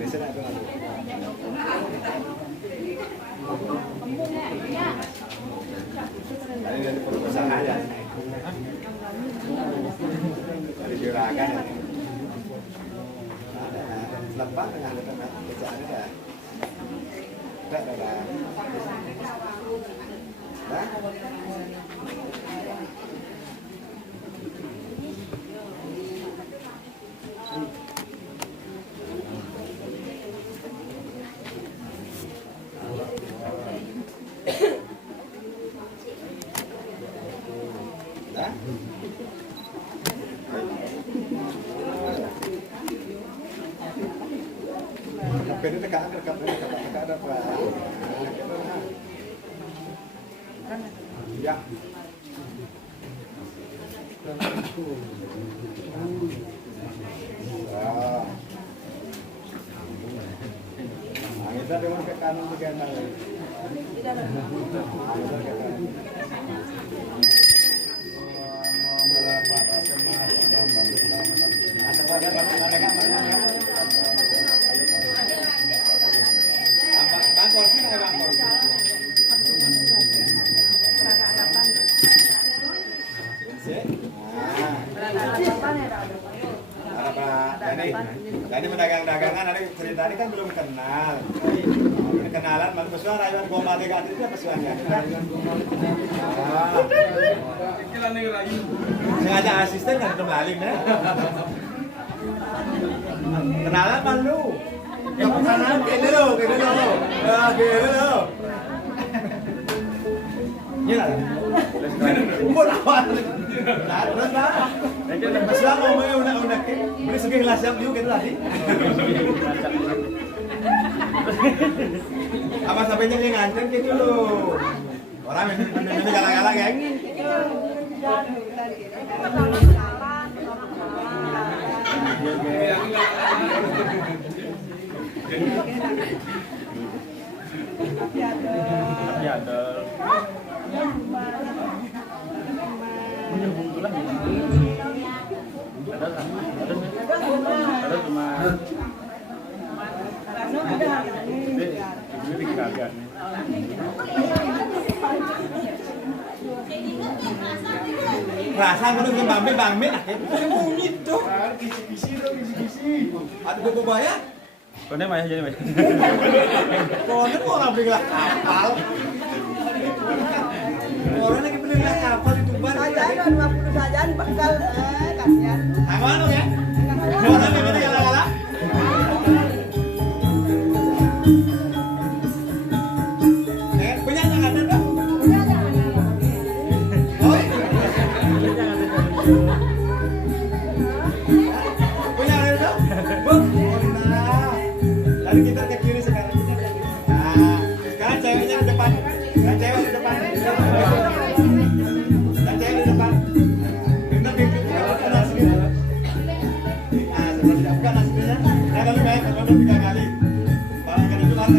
Biasanya ada lagi. Ini dari perusahaan ya. Dari juragan. Ada lepas dengan kerjaan ada. Ada. Pwede tekan ada apa? Ya. Kita dengan ke kanan ke kanan. Bang kursi nggak bang kursi? Tadi pedagang-dagangan ada cerita ini kan belum kenal. Kenalan malu pesuan rayuan goma tiga itu apa pesuan kan? Sengaja asisten kan kembali nih. Kenalan malu. Kenalan kayak dulu. Iya. Umur awal. Terus lah. Pesuan ngomongnya udah beli segi gelas yang liu gitu tadi. Apa sampainya dia ngancem gitu loh. Orang ini galak-galak ya. Tapi ada. Menyambung tulang. Ada cuma. Perasaan kudu ke bambe bunyi tuh. Kisi. Ada bobo bayar? Kone mah jadi mah. Kone mau ngambil lah kapal. Orang lagi beli lah kapal di Tuban. Saja 20 saja bakal kasihan. Apa ya? Orang memang galak-galak. Punya jangan ada dong. Punya ada dong. Lalu kita ke kiri sekarang. Nah, sekarang ceweknya di depan. Dan cewek di depan. Dan cewek di depan. Kita bikin kanan sini. Nah, seperti apa kanan sini? Nah, kalau baik, kalau 3 kali. Kalau kan itu kan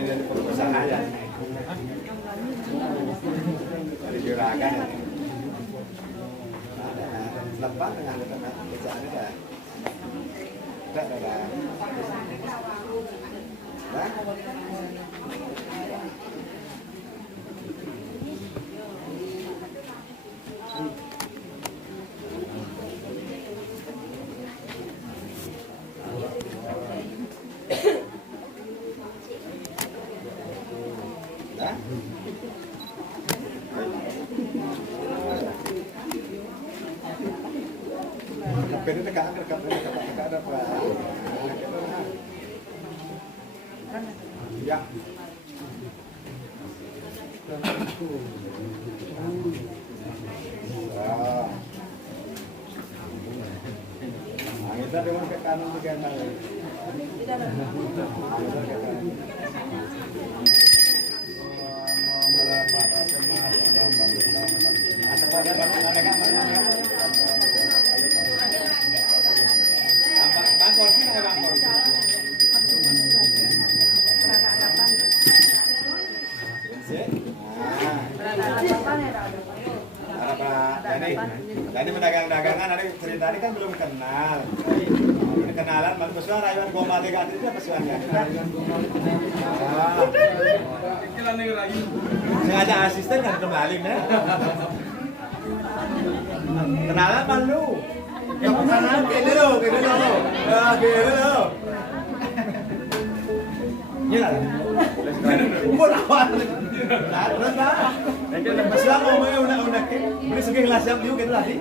dari perusahaan ya. Dari juragan ya. Ada lepas dengan kerjaan ada. Ada. Pwede nagkakakakak ada pa. Ya. Kita dengan ke kanan ke kanan. Bang kursi ada bang kursi. Tadi pedagang-dagangan ada cerita ini kan belum kenal. Ini kenalan malu pesuan rayuan goma tiga itu apa pesuannya? Saya ada asisten kan kembali nih. Kenalan malu. Yang kenalan kene lo. Ya. Umur awal. Terus lah. Pesuan ngomongnya udah beli segeng lasap juga gitu tadi.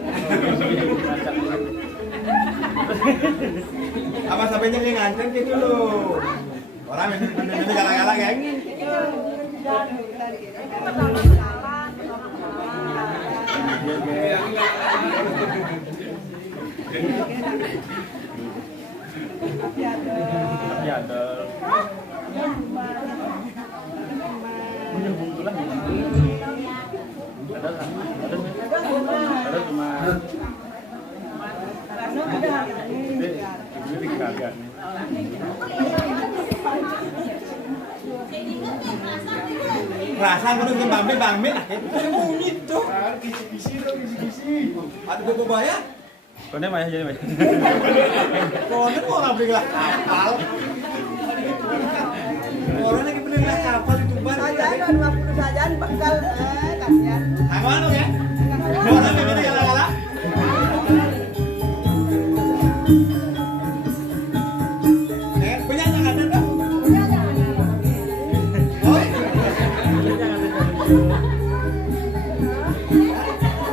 Apa sampainya yang nganten gitu loh. Orang ini galak-galak ya. Ya ada. Ada cuma perasaan kudu bang mit mungit tuh kisi-kisi ada bobo bayar kone mah jadi mah kone orang beli lah kapal orang lagi beli lah kapal di Tuban saja 50 saja bakal kasihan. Hangwan ya orang ini galak-galak punya jangan ada dah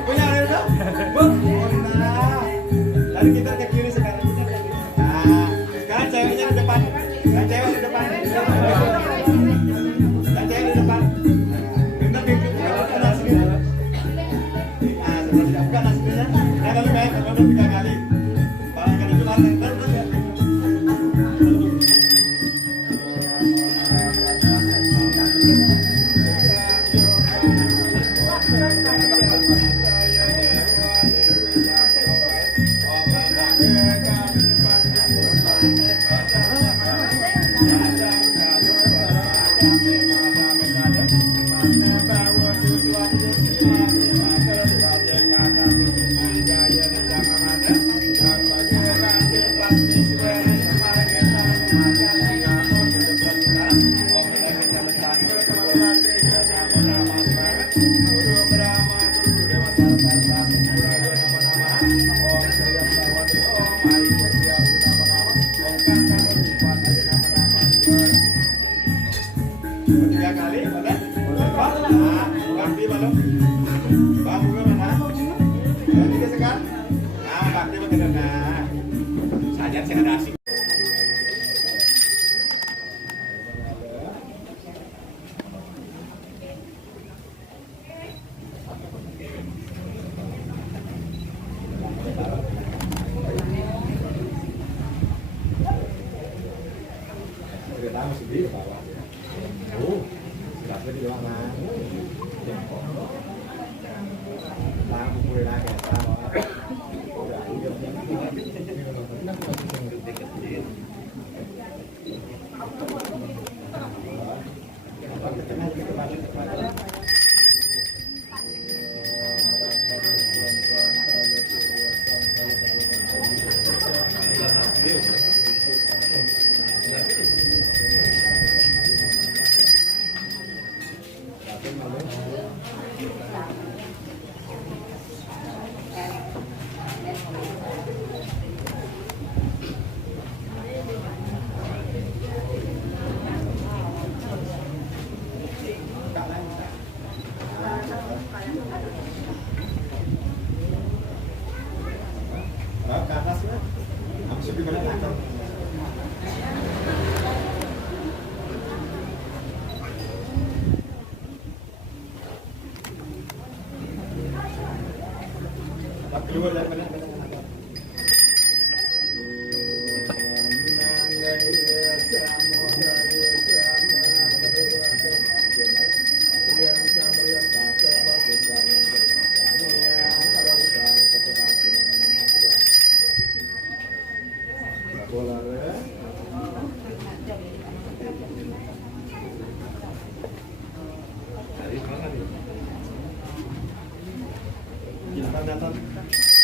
punya ada dah tadi kita ke kiri sekarang nah sekarang ceweknya di depan dan cewek di depan dan cewek di depan kita bikin kita sini nah seperti bukan aslinya ya kalau baik kalau 3 kali kalau kali itu lantai terus ya Tiga kali, boleh? Ganti malam. Bangun mana? Tiga sekali. Nah, ganti begitu nah. Saja saya ada asik. Kita masih di bawah. Oh, sudah di ruangan. Lampu mulai lagi. Coba lihat mana. Dari mana nih? Gimana Nathan?